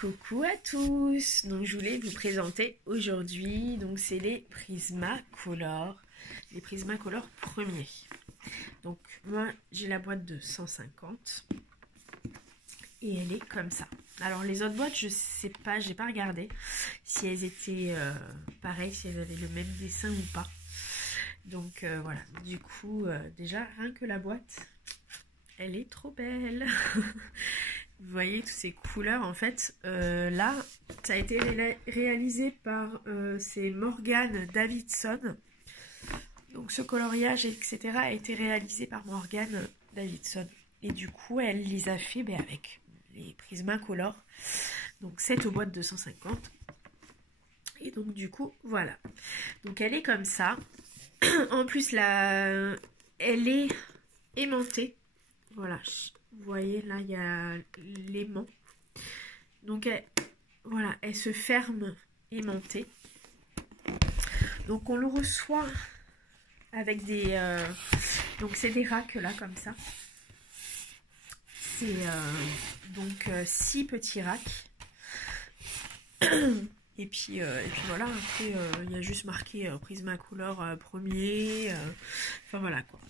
Coucou à tous, donc je voulais vous présenter aujourd'hui, donc c'est les Prismacolor, les Prismacolor premiers. Donc moi j'ai la boîte de 150 et elle est comme ça. Alors les autres boîtes je sais pas, j'ai pas regardé si elles étaient pareilles, si elles avaient le même dessin ou pas. Donc voilà, du coup déjà rien que la boîte, elle est trop belle. Vous voyez toutes ces couleurs en fait. Là, ça a été réalisé par c'est Morgan Davidson. Donc ce coloriage, etc. a été réalisé par Morgan Davidson. Et du coup, elle les a fait avec les Prismacolor. Donc cette boîte de 150. Et donc du coup, voilà. Donc elle est comme ça. En plus, elle est aimantée. Voilà. Vous voyez, là, il y a l'aimant. Donc, voilà, elle se ferme aimantée. Donc, on le reçoit avec des... donc, c'est des racks, là, comme ça. C'est donc 6 petits racks. Et puis voilà, après, il y a juste marqué Prismacolor premier. Enfin, voilà, quoi.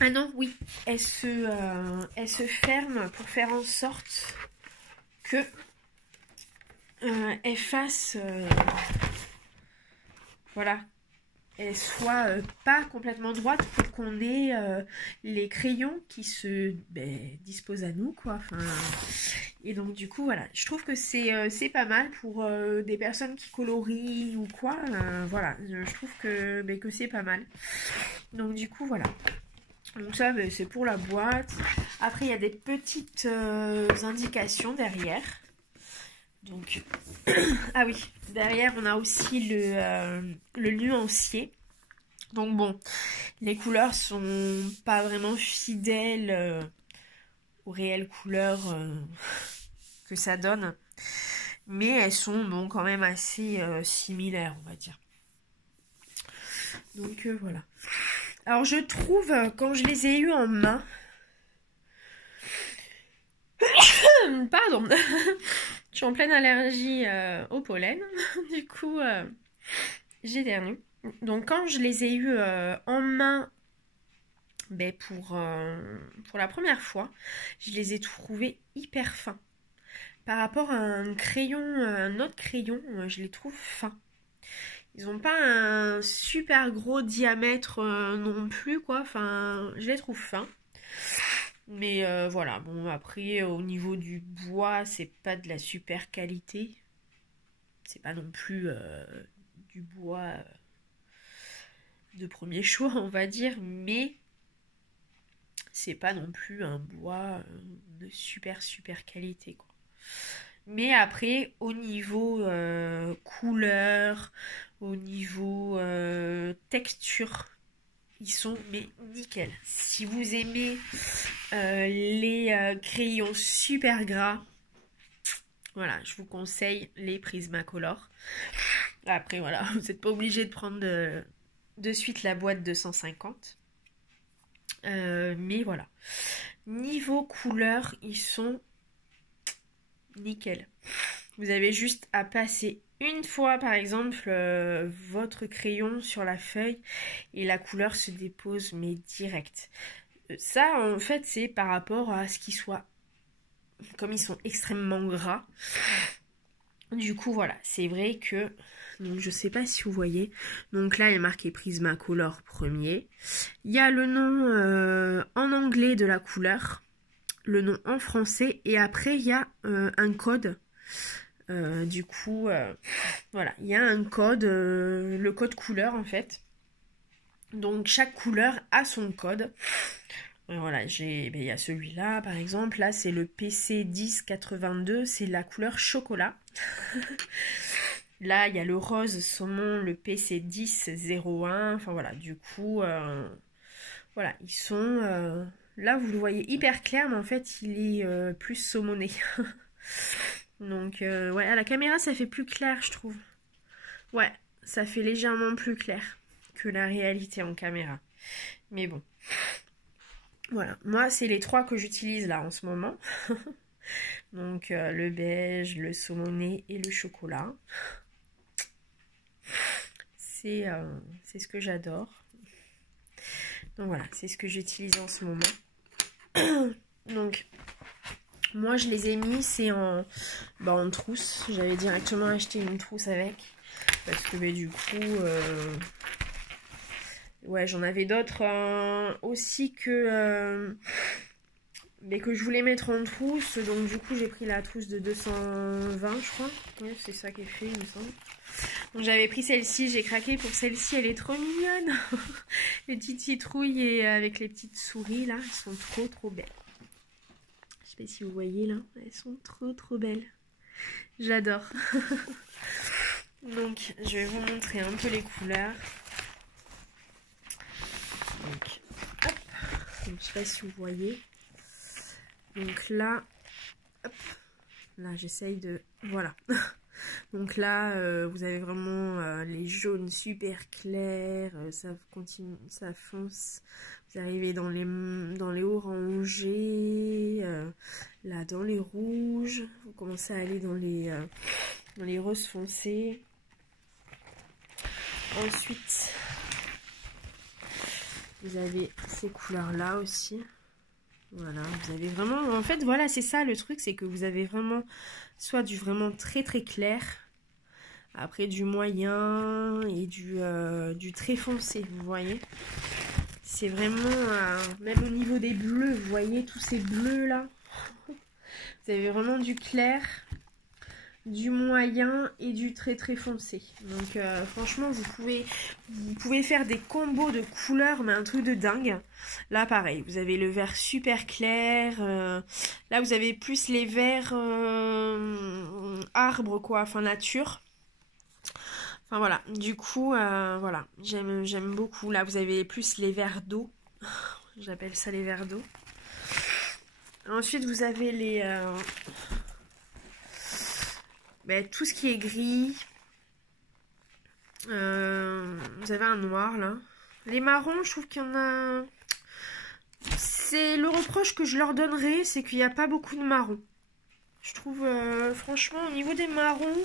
Ah non, oui, elle se ferme pour faire en sorte que elle fasse, voilà, elle soit pas complètement droite pour qu'on ait les crayons qui se disposent à nous, quoi. Enfin, et donc du coup, voilà, je trouve que c'est pas mal pour des personnes qui colorient ou quoi. Voilà, je trouve que c'est pas mal. Donc du coup, voilà. Donc ça, c'est pour la boîte. Après, il y a des petites indications derrière. Donc, ah oui, derrière, on a aussi le nuancier. Donc bon, les couleurs sont pas vraiment fidèles aux réelles couleurs que ça donne. Mais elles sont quand même assez similaires, on va dire. Donc voilà. Alors je trouve, quand je les ai eus en main... Pardon. Je suis en pleine allergie au pollen. Du coup, j'éternue. Donc quand je les ai eus en main pour la première fois, je les ai trouvés hyper fins. Par rapport à un autre crayon, je les trouve fins. Ils n'ont pas un super gros diamètre non plus, quoi. Enfin, je les trouve fins. Mais voilà, bon, après, au niveau du bois, c'est pas de la super qualité. C'est pas non plus du bois de premier choix, on va dire. Mais c'est pas non plus un bois de super qualité, quoi. Mais après, au niveau couleur, au niveau texture, ils sont nickel. Si vous aimez les crayons super gras, voilà, je vous conseille les Prismacolor. Après, voilà, vous n'êtes pas obligé de prendre de suite la boîte de 150. Mais voilà. Niveau couleur, ils sont nickel. Vous avez juste à passer une fois, par exemple, votre crayon sur la feuille et la couleur se dépose, mais direct. Ça, en fait, c'est par rapport à ce qu'ils soient, comme ils sont extrêmement gras. Du coup, voilà, c'est vrai que, donc je sais pas si vous voyez, donc là, il est marqué Prismacolor premier. Il y a le nom en anglais de la couleur, le nom en français, et après, il y a un code. Du coup, voilà, il y a un code, le code couleur en fait. Donc chaque couleur a son code. Voilà, il y a celui-là par exemple. Là, c'est le PC 1082, c'est la couleur chocolat. Là, il y a le rose saumon, le PC 1001. Enfin voilà, du coup, voilà, ils sont. Là, vous le voyez hyper clair, mais en fait, il est plus saumoné. Donc, ouais, à la caméra, ça fait plus clair, je trouve. Ouais, ça fait légèrement plus clair que la réalité en caméra. Mais bon. Voilà, moi, c'est les 3 que j'utilise là en ce moment. Donc le beige, le saumoné et le chocolat. C'est ce que j'adore. Donc voilà, c'est ce que j'utilise en ce moment. Donc moi je les ai mis, c'est en trousse. J'avais directement acheté une trousse avec. Parce que du coup, ouais, j'en avais d'autres aussi que je voulais mettre en trousse. Donc du coup, j'ai pris la trousse de 220, je crois. Ouais, c'est ça qui est fait, il me semble. Donc j'avais pris celle-ci, j'ai craqué pour celle-ci, elle est trop mignonne. Les petites citrouilles et avec les petites souris là, elles sont trop belles. Je sais pas si vous voyez là, elles sont trop belles. J'adore. Donc je vais vous montrer un peu les couleurs. Donc, hop. Donc, je sais pas si vous voyez. Donc là, hop. Là j'essaye de... Voilà. Donc là, vous avez vraiment les jaunes super clairs, ça continue, ça fonce. Vous arrivez dans les orangés, là dans les rouges. Vous commencez à aller dans les roses foncés. Ensuite, vous avez ces couleurs-là aussi. Voilà, vous avez vraiment... En fait, voilà, c'est ça le truc, c'est que vous avez vraiment soit du vraiment très clair, après du moyen et du très foncé, vous voyez. C'est vraiment... même au niveau des bleus, vous voyez tous ces bleus-là. Vous avez vraiment du clair, du moyen et du très foncé. Donc franchement vous pouvez faire des combos de couleurs mais un truc de dingue. Là pareil, vous avez le vert super clair, là vous avez plus les verts arbres quoi, enfin nature. Enfin voilà, du coup voilà, j'aime beaucoup. Là vous avez plus les verts d'eau. J'appelle ça les verts d'eau. Ensuite vous avez les tout ce qui est gris. Vous avez un noir là. Les marrons, je trouve qu'il y en a... C'est le reproche que je leur donnerais, c'est qu'il n'y a pas beaucoup de marrons. Je trouve, franchement, au niveau des marrons,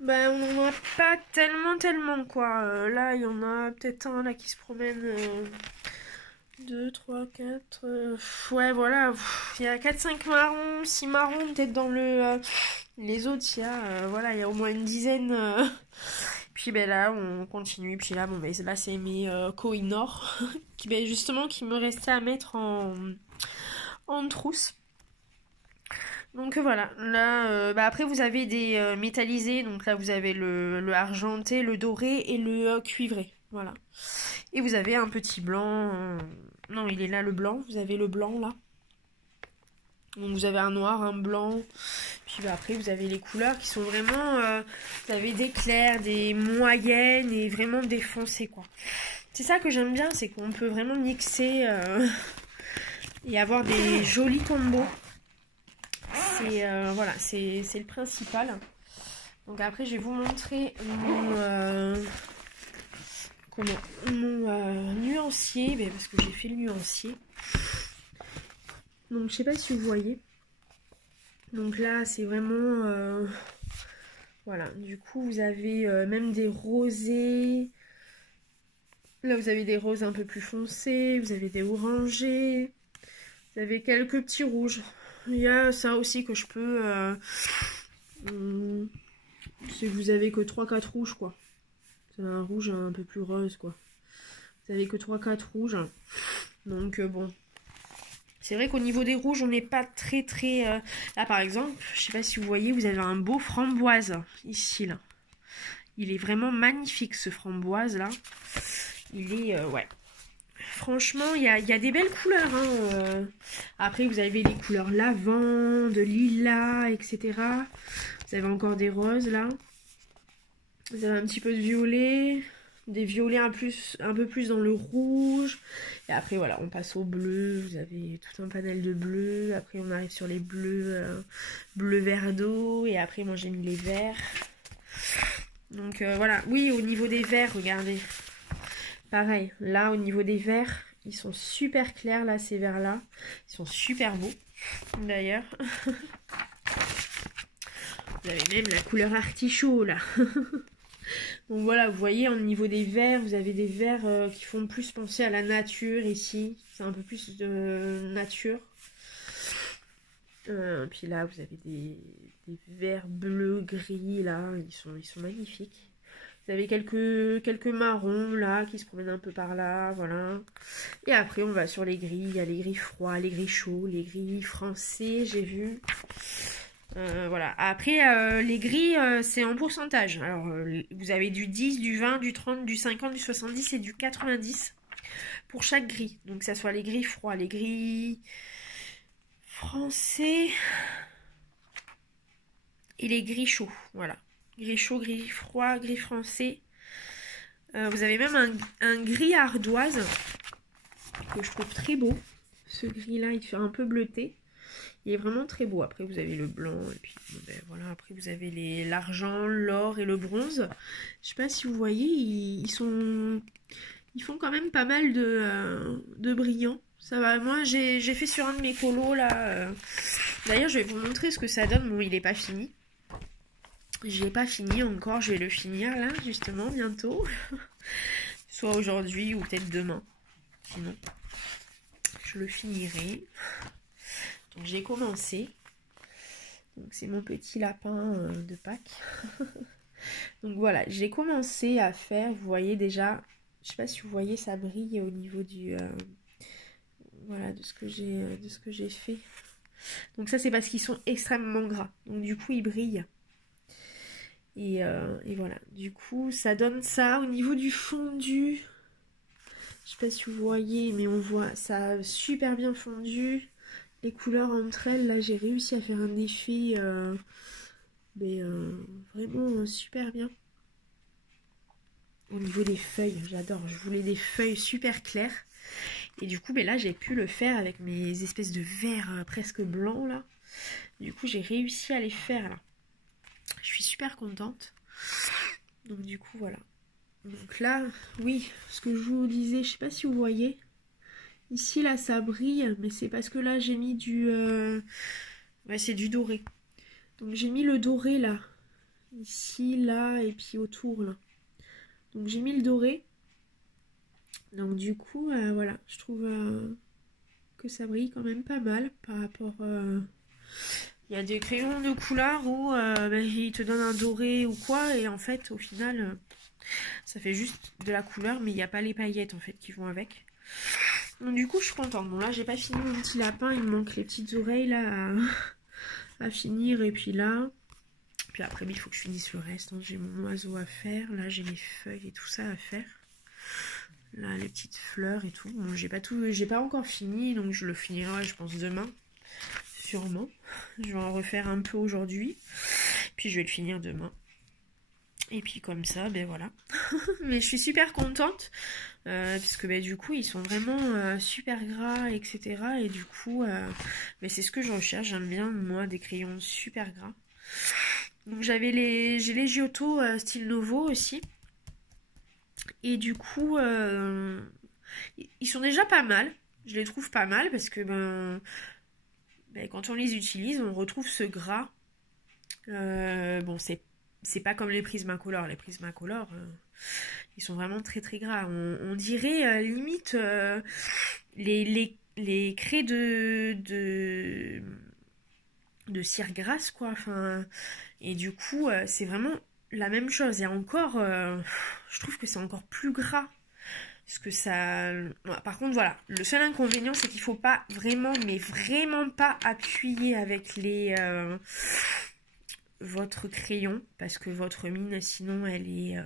on n'en a pas tellement quoi. Là, il y en a peut-être un là qui se promène... 2, 3, 4... ouais, voilà. Il y a 4-5 marrons, 6 marrons peut-être dans les autres. Il y a, voilà, il y a au moins une dizaine... Puis là on continue, puis là là c'est mes Kohinoor qui justement qui me restait à mettre en trousse. Donc voilà, là après vous avez des métallisés, donc là vous avez le argenté, le doré et le cuivré, voilà. Et vous avez un petit blanc, non il est là le blanc, vous avez le blanc là. Donc vous avez un noir, un blanc, puis après vous avez les couleurs qui sont vraiment, vous avez des clairs, des moyennes et vraiment des foncés quoi. C'est ça que j'aime bien, c'est qu'on peut vraiment mixer et avoir des jolis combos. C'est voilà, c'est le principal. Donc après je vais vous montrer mon nuancier, parce que j'ai fait le nuancier. Donc je sais pas si vous voyez. Donc là c'est vraiment voilà, du coup vous avez même des rosés. Là vous avez des roses un peu plus foncés, vous avez des orangés, vous avez quelques petits rouges. Il y a ça aussi que je peux si vous avez que 3-4 rouges quoi. C'est un rouge un peu plus rose quoi. Vous avez que 3-4 rouges. Donc bon. C'est vrai qu'au niveau des rouges, on n'est pas très... Là, par exemple, je sais pas si vous voyez, vous avez un beau framboise, ici, là. Il est vraiment magnifique, ce framboise, là. Il est... ouais. Franchement, il y a des belles couleurs, hein. Après, vous avez les couleurs lavande, lilas, etc. Vous avez encore des roses, là. Vous avez un petit peu de violet... Des violets un peu plus dans le rouge. Et après voilà, on passe au bleu. Vous avez tout un panel de bleus. Après on arrive sur les bleus, bleu vert d'eau. Et après moi j'ai mis les verts. Donc voilà, oui au niveau des verts, regardez. Pareil, là au niveau des verts, ils sont super clairs là, ces verts là. Ils sont super beaux. d'ailleurs. Vous avez même la couleur artichaut là. Donc voilà, vous voyez, au niveau des verres, vous avez des verres qui font plus penser à la nature ici. C'est un peu plus de nature. Puis là, vous avez des verres bleu, gris, là. Ils sont magnifiques. Vous avez quelques marrons, là, qui se promènent un peu par là, voilà. Et après, on va sur les gris. Il y a les gris froids, les gris chauds, les gris français, j'ai vu. Voilà. Après, les gris, c'est en pourcentage. Alors, vous avez du 10, du 20, du 30, du 50, du 70 et du 90 pour chaque gris. Donc, que ça soit les gris froids, les gris français et les gris chauds. Voilà. Gris chaud, gris froid, gris français. Vous avez même un gris ardoise que je trouve très beau. Ce gris-là, il fait un peu bleuté. Il est vraiment très beau. Après, vous avez le blanc. Et puis, bon, ben, voilà. Après, vous avez l'argent, l'or et le bronze. Je sais pas si vous voyez, ils font quand même pas mal de brillants. Ça va. Moi, j'ai fait sur un de mes colos, là. D'ailleurs, je vais vous montrer ce que ça donne. Bon, il n'est pas fini. Je l'ai pas fini encore. Je vais le finir, là, justement, bientôt. Soit aujourd'hui ou peut-être demain. Sinon, je le finirai. Donc j'ai commencé. Donc c'est mon petit lapin de Pâques. Donc voilà, j'ai commencé à faire, vous voyez déjà, je sais pas si vous voyez, ça brille au niveau du voilà, de ce que j'ai fait. Donc ça c'est parce qu'ils sont extrêmement gras. Donc du coup ils brillent. Et voilà, du coup ça donne ça au niveau du fondu. Je sais pas si vous voyez, mais on voit ça a super bien fondu. Les couleurs entre elles, là j'ai réussi à faire un effet vraiment super bien. Au niveau des feuilles, j'adore, je voulais des feuilles super claires. Et du coup, là j'ai pu le faire avec mes espèces de verres presque blancs là. Du coup j'ai réussi à les faire là. Je suis super contente. Donc du coup voilà. Donc là, oui, ce que je vous disais, je sais pas si vous voyez. Ici, là, ça brille, mais c'est parce que là, j'ai mis du... c'est du doré. Donc, j'ai mis le doré, là. Ici, là, et puis autour, là. Donc, j'ai mis le doré. Donc, du coup, voilà, je trouve que ça brille quand même pas mal par rapport... Il y a des crayons de couleur où ils te donnent un doré ou quoi, et en fait, au final, ça fait juste de la couleur, mais il n'y a pas les paillettes, en fait, qui vont avec. Donc du coup je suis contente. Bon là j'ai pas fini mon petit lapin, il me manque les petites oreilles là à finir. Et puis là, puis après il faut que je finisse le reste, hein. J'ai mon oiseau à faire, là j'ai les feuilles et tout ça à faire. Là les petites fleurs et tout. Bon j'ai pas encore fini, donc je le finirai je pense demain. Sûrement. Je vais en refaire un peu aujourd'hui. Puis je vais le finir demain. Et puis comme ça, ben voilà. Mais je suis super contente. Puisque du coup ils sont vraiment super gras, etc. Et du coup mais c'est ce que je recherche. J'aime bien moi des crayons super gras. Donc j'ai les Giotto style Novo aussi. Et du coup ils sont déjà pas mal. Je les trouve pas mal parce que quand on les utilise on retrouve ce gras. Bon c'est pas comme les Prismacolor. Les Prismacolor ils sont vraiment très très gras. On dirait limite les craies de cire grasse quoi. Enfin, et du coup c'est vraiment la même chose. Et encore, je trouve que c'est encore plus gras. Parce que ça... Par contre voilà, le seul inconvénient c'est qu'il faut pas vraiment, mais vraiment pas appuyer avec votre crayon. Parce que votre mine sinon elle est...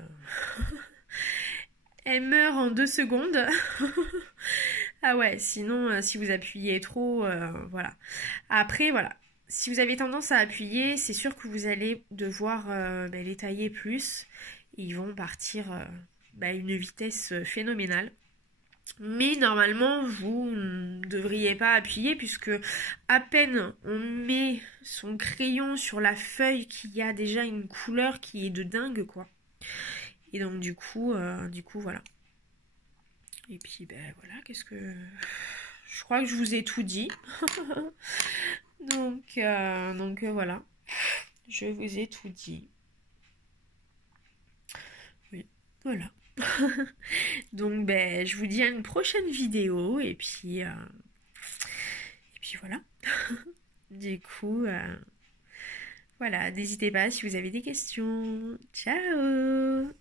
Elle meurt en 2 secondes. Ah ouais, sinon, si vous appuyez trop, voilà. Après, voilà. Si vous avez tendance à appuyer, c'est sûr que vous allez devoir les tailler plus. Ils vont partir à une vitesse phénoménale. Mais normalement, vous ne devriez pas appuyer puisque à peine on met son crayon sur la feuille qu'il y a déjà une couleur qui est de dingue, quoi. Et donc du coup voilà. Et puis voilà, qu'est-ce que je crois que je vous ai tout dit. Donc voilà, je vous ai tout dit. Oui, voilà. Donc ben, je vous dis à une prochaine vidéo et puis voilà. Du coup, voilà, n'hésitez pas si vous avez des questions. Ciao!